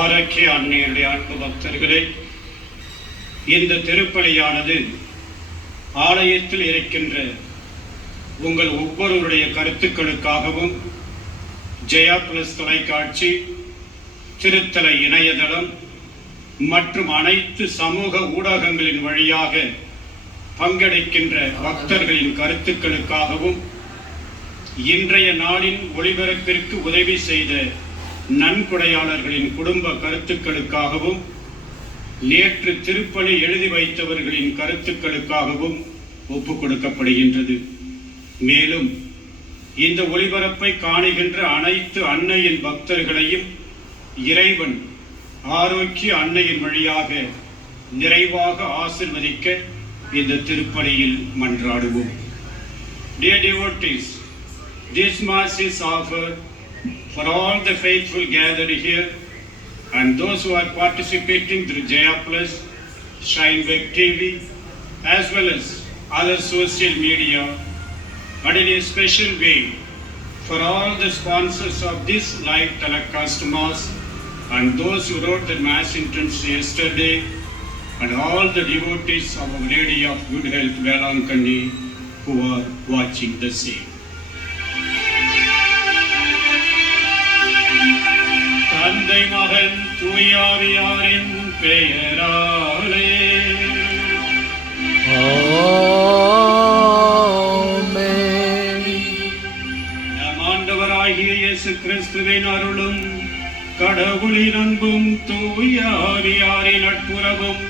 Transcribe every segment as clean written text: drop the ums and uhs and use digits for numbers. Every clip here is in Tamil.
ஆரோக்கிய அன்னையுடைய அன்பு பக்தர்களே, இந்த திருப்பலியானது ஆலயத்தில் இருக்கின்ற உங்கள் ஒவ்வொருவருடைய கருத்துக்களுக்காகவும் ஜெயா பிளஸ் தொலைக்காட்சி, திருத்தலை இணையதளம் மற்றும் அனைத்து சமூக ஊடகங்களின் வழியாக பங்கெடுக்கின்ற பக்தர்களின் கருத்துக்களுக்காகவும் இன்றைய நாளின் ஒளிபரப்பிற்கு உதவி செய்த நன்கொடையாளர்களின் குடும்ப கருத்துக்களுக்காகவும் நேற்று திருப்பலி எழுதி வைத்தவர்களின் கருத்துக்களுக்காகவும் ஒப்புக் கொடுக்கப்படுகின்றது. மேலும் இந்த ஒளிபரப்பை காணுகின்ற அனைத்து அன்னையின் பக்தர்களையும் இறைவன் ஆரோக்கிய அன்னையின் வழியாக நிறைவாக ஆசீர்வதிக்க இந்த திருப்பலியில் மன்றாடுவோம். Dear devotees, this mass is offered for all the faithful gathered here and those who are participating through Jaya Plus, Shrineweg TV, as well as other social media, and in a special way for all the sponsors of this live telecast mass and those who wrote the mass entrance yesterday, and all the devotees of Our Lady of Good Health, Velankani, who are watching the same. தந்தை மகன் தூயாவியாரின் பெயராலே நம் ஆண்டவராகிய இயேசு கிறிஸ்துவின் அருளும் கடவுளின் அன்பும் தூயாவியாரின் நட்புறவும்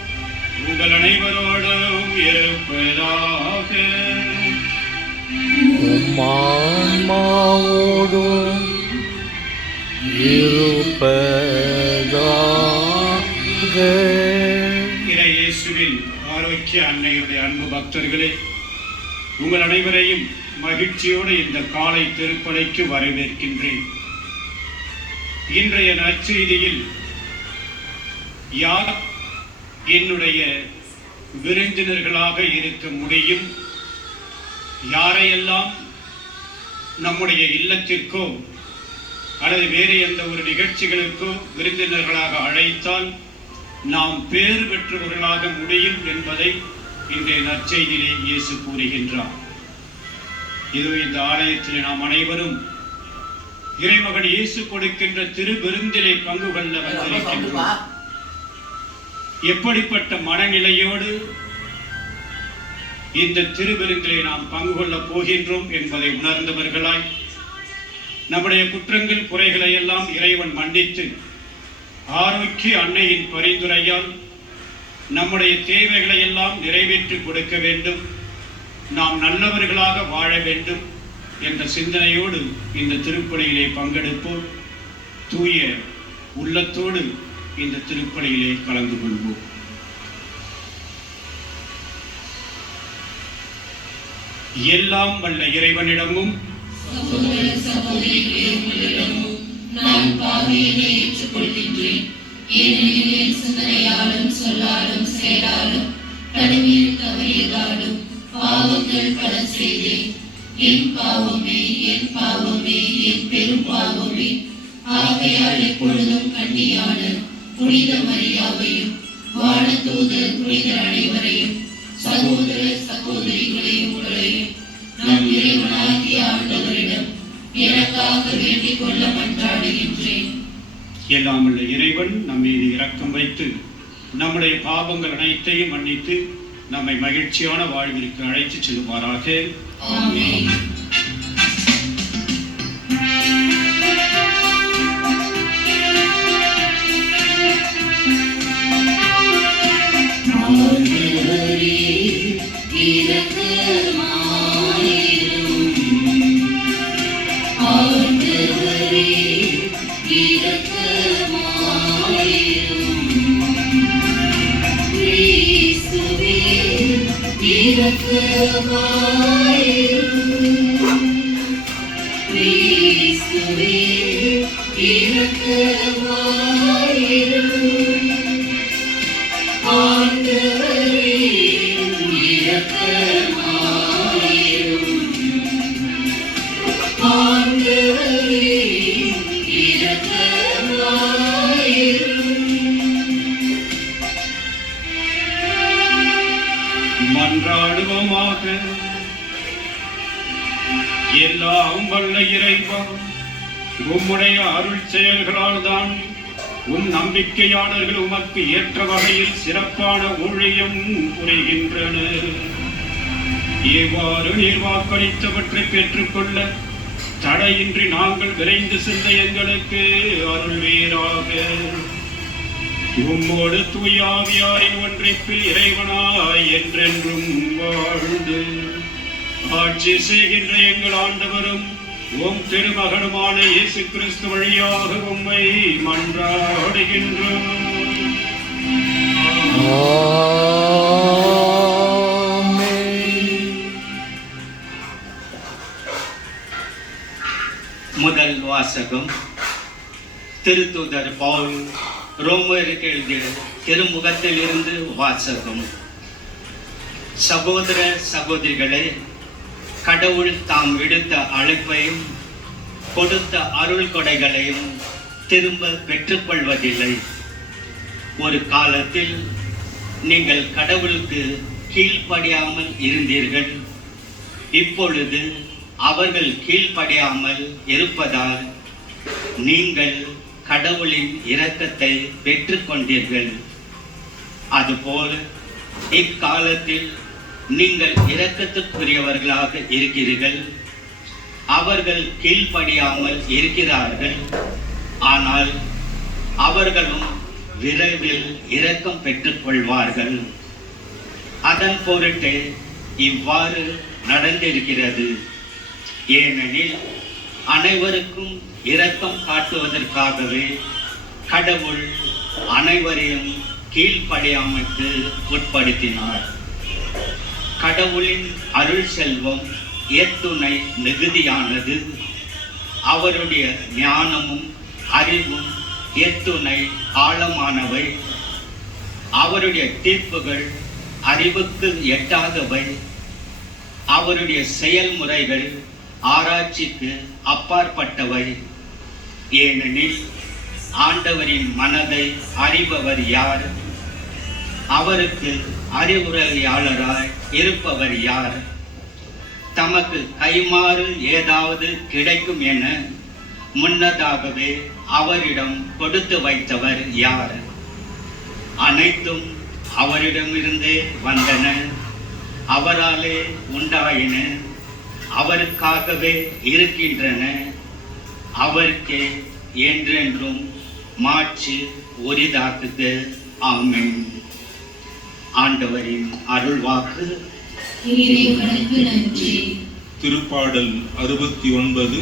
உங்கள் அனைவரோடும் இருப்பதாக. உம்மாவோடும் இயேசுவில் ஆரோக்கிய அன்னையுடைய அன்பு பக்தர்களே, உங்கள் அனைவரையும் மகிழ்ச்சியோடு இந்த காலை திருப்பலிக்கு வரவேற்கின்றேன். இன்றைய நற்செய்தியில் யார் என்னுடைய விருந்தினர்களாக இருக்க முடியும், யாரையெல்லாம் நம்முடைய இல்லத்திற்கோ அல்லது வேறு எந்த ஒரு நிகழ்ச்சிகளுக்கோ விருந்தினர்களாக அழைத்தால் நாம் பேறு பெற்றவர்களாக முடியும் என்பதை இன்றைய நற்செய்தியிலே இயேசு கூறுகின்றார். இதோ இந்த ஆலயத்தில் நாம் அனைவரும் இறைமகன் இயேசு கொடுக்கின்ற திரு விருந்திலே பங்கு கொள்ள வந்திருக்கின்றோம். எப்படிப்பட்ட மனநிலையோடு இந்த திருவிருந்திலே நாம் பங்கு கொள்ளப் போகின்றோம் என்பதை உணர்ந்தவர்களாய் நம்முடைய குற்றங்கள் குறைகளை எல்லாம் இறைவன் மன்னித்து ஆரோக்கிய அன்னையின் பரிந்துரையால் நம்முடைய தேவைகளை எல்லாம் நிறைவேற்றி கொடுக்க வேண்டும், நாம் நல்லவர்களாக வாழ வேண்டும் என்ற சிந்தனையோடு இந்த திருப்பலியிலே பங்கெடுப்போம். தூய உள்ளத்தோடு இந்த திருப்பலியிலே கலந்து கொள்வோம். எல்லாம் வல்ல இறைவனிடமும் நான் பாவியனை ஏற்றுக்கொள்கின்றேன். ஏனெனில் என் சிந்தனையாலும் சொல்லாலும் செயலாலும் கடமையில் தவறியதாலும் பாவங்கள் பல செய்தேன். என் பாவமே, என் பாவமே, என் பெரும் பாவமே. ஆகையால் எப்பொழுதும் கன்னியான புனித மரியாவையும் வானதூதர் புனிதர் அனைவரையும் சகோதர சகோதரிகளையும் உங்களையும் நம் இறைவனாகிய ஆண்டவரிடம் எனக்காக வேண்டிக் கொள்ள மன்றாடுகின்றேன். எல்லாம் உள்ள இறைவன் நம் மீது இரக்கம் வைத்து நம்முடைய பாவங்கள் அனைத்தையும் மன்னித்து நம்மை மகிழ்ச்சியான வாழ்விற்கு அழைத்து செல்லுமாறாக. ஆமென். ஆண்டவரே ஆண்டவரே இரக்கமாயிரும். மன்றாடுவோமாக. எல்லாம் வல்ல இறைவா, உம்முடைய அருள் செயல்களால் தான் உம் நம்பிக்கையாளர்கள் உமக்கு ஏற்ற வகையில் சிறப்பான ஊழியம் புரிகின்றனர். இவ்வாறு நீர் வாக்களித்தவற்றை பெற்றுக்கொள்ள தடையின்றி நாங்கள் விரைந்து சென்ற எங்களுக்கு அருள்வீராக. உம்மோடு தூயாவியாரின் ஒன்றிப்பில் இறைவனாய் என்றென்றும் வாழ்ந்து ஆட்சி செய்கின்ற எங்கள் ஆண்டவரும் உம் திருமகனுமான இயேசு கிறிஸ்து வழியாக உம்மை மன்றாடுகின்றோம். முதல் வாசகம். திருத்தூதர் பவுல் ரோமருக்கு எழுதிய திருமுகத்தில் இருந்து வாசகம். சகோதர சகோதரிகளே, கடவுள் தாம் விடுத்த அழைப்பையும் கொடுத்த அருள் கொடைகளையும் திரும்ப பெற்றுக்கொள்வதில்லை. ஒரு காலத்தில் நீங்கள் கடவுளுக்கு கீழ்ப்படியாமல் இருந்தீர்கள். இப்பொழுது அவர்கள் கீழ்ப்படியாமல் இருப்பதால் நீங்கள் கடவுளின் இரக்கத்தை பெற்றுக்கொண்டீர்கள். அதுபோல இக்காலத்தில் நீங்கள் இரக்கத்துக்குரியவர்களாக இருக்கிறீர்கள். அவர்கள் கீழ்ப்படியாமல் இருக்கிறார்கள், ஆனால் அவர்களும் விரைவில் இரக்கம் பெற்றுக்கொள்வார்கள். அதன் பொருட்டு இவ்வாறு நடந்திருக்கிறது. ஏனெனில் அனைவருக்கும் இரக்கம் காட்டுவதற்காகவே கடவுள் அனைவரையும் கீழ்ப்படியாமைக்கு உட்படுத்தினார். கடவுளின் அருள் செல்வம் ஏத்துணை மிகுதியானது. அவருடைய ஞானமும் அறிவும் ஏத்துணை ஆழமானவை. அவருடைய தீர்ப்புகள் அறிவுக்கு எட்டாதவை. அவருடைய செயல்முறைகள் ஆராய்ச்சிக்கு அப்பாற்பட்டவை. ஏனெனில் ஆண்டவரின் மனதை அறிபவர் யார்? அவருக்கு அறிவுரையாளராய் இருப்பவர் யார்? தமக்கு கைமாறு ஏதாவது கிடைக்கும் என முன்னதாகவே அவரிடம் கொடுத்து வைத்தவர் யார்? அனைத்தும் அவரிடமிருந்தே வந்தன, அவராலே உண்டாயின, அவருக்காகவே இருக்கின்றன. அவருக்கே என்றென்றும் மாட்சி உரிதாக்குக. ஆமென். ஆண்டவரின் அருள்வாக்கு. இறைவனுக்கு நன்றி. திருப்பாடல் 69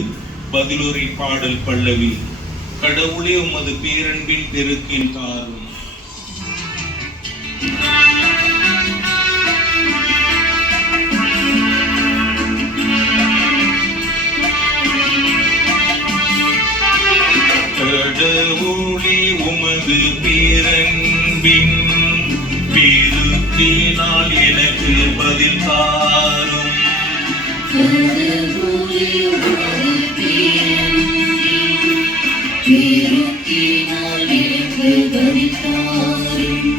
பதிலுரை பாடல் பல்லவி. கடவுளே உமது பேரன்பின் பெருக்கின் காரணம். கடவுளே உமது பேரன்பின் பெருக்கினால் எனக்கு பதில் தாரும். கடவுளே உமது பேரன்பின் பெருக்கினால் எனக்கு பதில் தாரும்.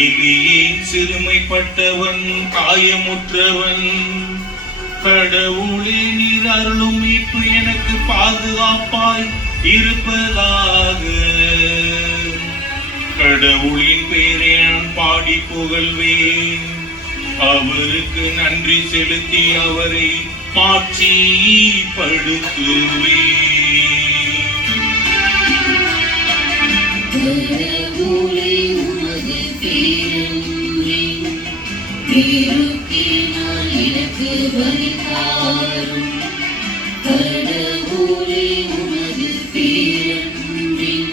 எலியேன் சிறுமைப்பட்டவன், காயமுற்றவன். கடவுளே நீர் அருளும் மீட்பு எனக்கு பாதுகாப்பாய் இருப்பதாக. கடவுளின் பெயரை நான் பாடி புகழ்வேன். அவருக்கு நன்றி செலுத்தி அவரை மாட்சிப்படுத்துவேன். கடவுளே உமது பேரன்பின் பெருக்கினால் எனக்கு பதில் தாரும். கடவுளே உமது பேரன்பின்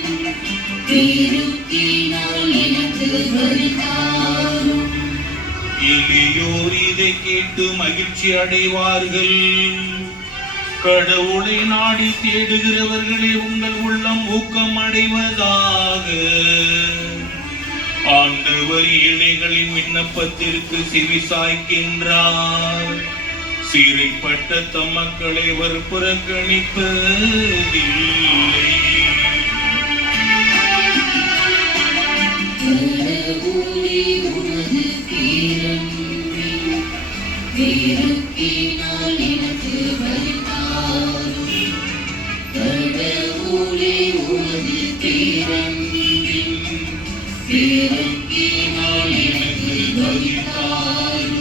பெருக்கினால் எனக்கு பதில் தாரும். எளியோர் இதை கேட்டு மகிழ்ச்சி அடைவார்கள். கடவுளை நாடி தேடுகிறவர்களே, உங்கள் உள்ளம் ஊக்கம் அடைவதாக. ஆண்டவர் ஏழைகளின் விண்ணப்பத்திற்கு செவிசாய்க்கின்றார். சிறைப்பட்ட தம் மக்களை அவர் புறக்கணிப்பதில்லை. கடவுளே உமது பேரன்பை பெருக்கினால் எனக்கு வலித்தாரும். கடவுளே உமது பேரன்பை பெருக்கினால் எனக்கு வலித்தாரும்.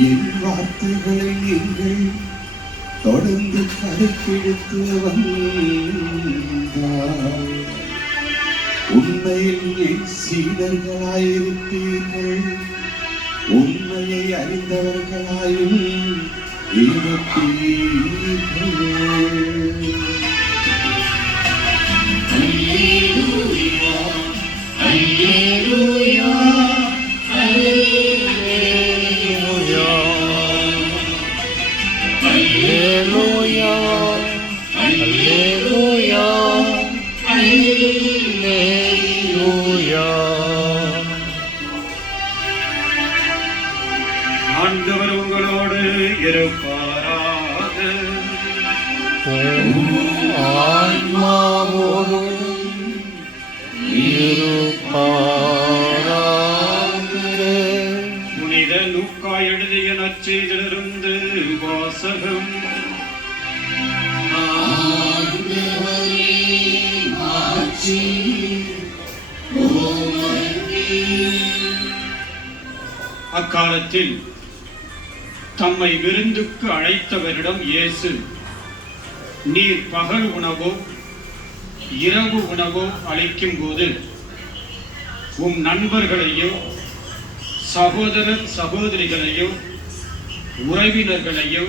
என் வார்த்தைகளை நீங்கள் தொடர்ந்து கருப்பிடித்து வந்தால் உண்மையில் என் சீடர்களாயிருப்பீர்கள். உண்மையை அறிந்தவர்களாயும் இருப்பீர்கள். அல்லேலூயா, அல்லேலூயா, அல்லேலூயா, அல்லேலூயா, அல்லேலூயா, அல்லேலூயா. ஆண்டவர் உங்களோடு இருப்பாராக. ஆன்மாவோடும் இருப்பாராக. புனித லூக்கா எழுதிய நற்செய்தியிலிருந்து வாசகம். ஆண்டவரே, மாட்சி உமக்கே. அக்காலத்தில் தம்மை விருந்துக்கு அழைத்தவரிடம் இயேசு, நீர் பகல் உணவோ இரவு உணவோ அளிக்கும் போது உம் நண்பர்களையோ சகோதரர் சகோதரிகளையோ உறவினர்களையோ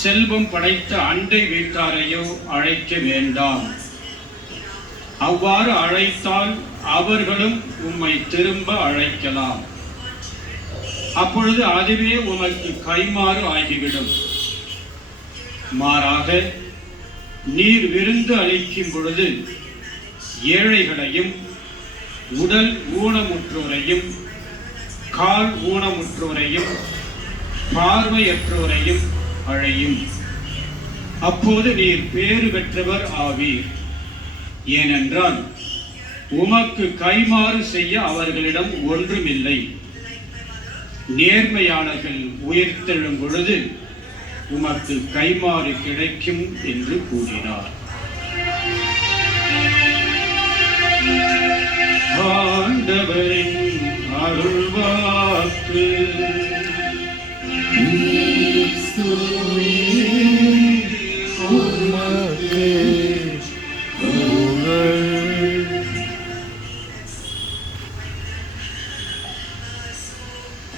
செல்வம் படைத்த அண்டை வீட்டாரையோ அழைக்க வேண்டாம். அவ்வாறு அழைத்தால் அவர்களும் உம்மை திரும்ப அழைக்கலாம். அப்பொழுது அதுவே உமக்கு கைமாறு ஆகிவிடும். மாறாக நீர் விருந்து அளிக்கும் பொழுது ஏழைகளையும் உடல் ஊனமுற்றோரையும் கால் ஊனமுற்றோரையும் பார்வையற்றோரையும் அழையும். அப்போது நீர் பேறு பெற்றவர் ஆவீர். ஏனென்றால் உமக்கு கைமாறு செய்ய அவர்களிடம் ஒன்றுமில்லை. நேர்மையாளர்கள் உயிர்த்தெழும் பொழுது உமக்கு கைமாறு கிடைக்கும் என்று கூறினார். ஆண்டவரின் அருள்வாக்கு. கிறிஸ்துவே